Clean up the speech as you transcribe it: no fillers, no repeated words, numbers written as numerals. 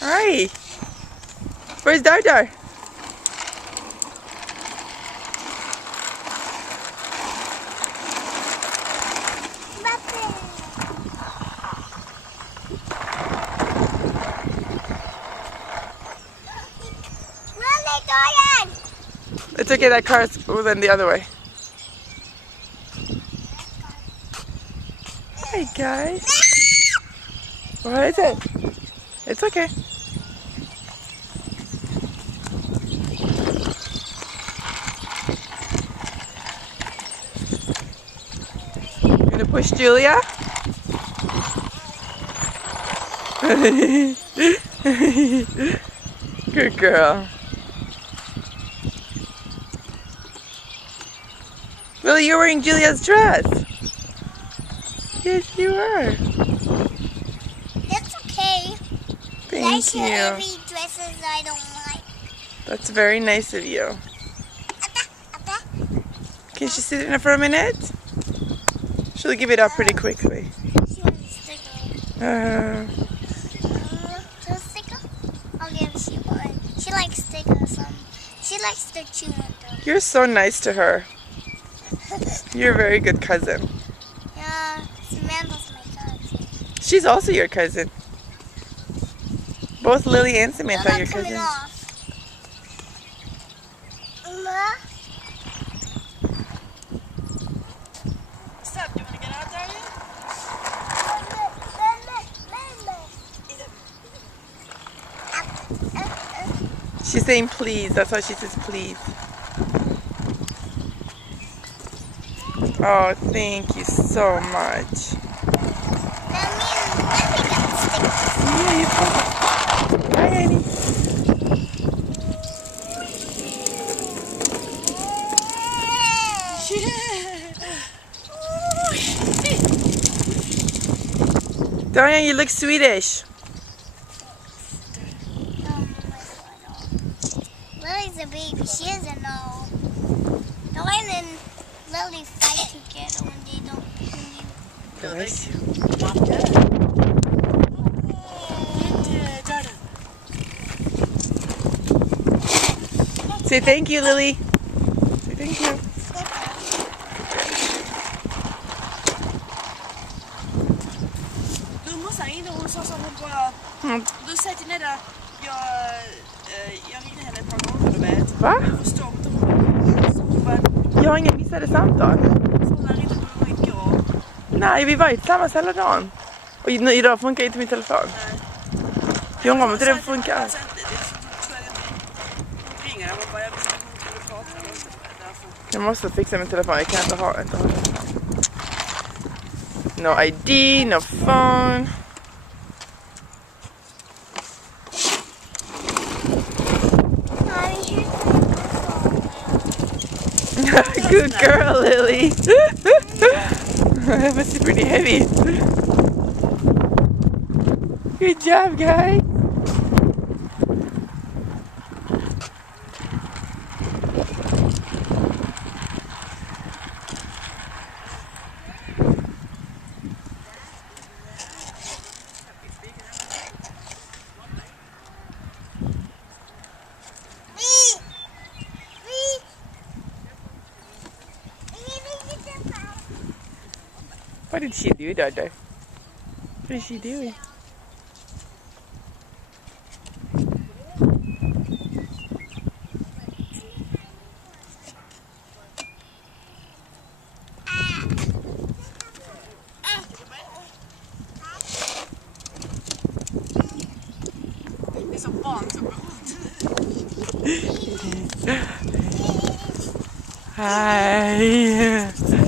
Hi. Where's Dar? It's okay, that car's moving the other way. Hi guys. What is it? It's okay. Gonna push Julia? Good girl. Lily, you're wearing Julia's dress. Yes, you are. That's okay. Thank you. Every dresses I don't like. That's very nice of you. Can she sit in it for a minute? She'll give it up pretty quickly. She wants a sticker. Just sticker? I'll give she one. She likes stickers. She likes to chew on them. You're so nice to her. You're a very good cousin. Yeah, Samantha's my cousin. She's also your cousin. Both Lily and Samantha are your cousins. What's up? Do you want to get out there yet? She's saying please. That's why she says please. Oh, thank you so much. Yeah, you can. Hi, Annie. Darian, you look Swedish. Lily's a baby. She doesn't know. Dorian and Lily fight together when they don't believe. Bless you. Say thank you, Lily. Say thank you. Du måste in och hon sa som hon bara... Du säger till Nedda, jag ringde henne ett par gånger, du vet. Va? Jag förstår inte hon bara... Jag har inga missade samtal. Så hon ringde på igår. Nej, vi var ju tillsammans hela dagen. Och idag funkar inte min telefon. Nej. Jag undrar om inte den funkar alls. Jag måste fixa min telefon, jag kan inte ha den. No ID, no phone. Good girl, Lily. That must be pretty heavy. Good job, guys. What did she do, Dodo? What is she doing? Det är som barn som går Hi.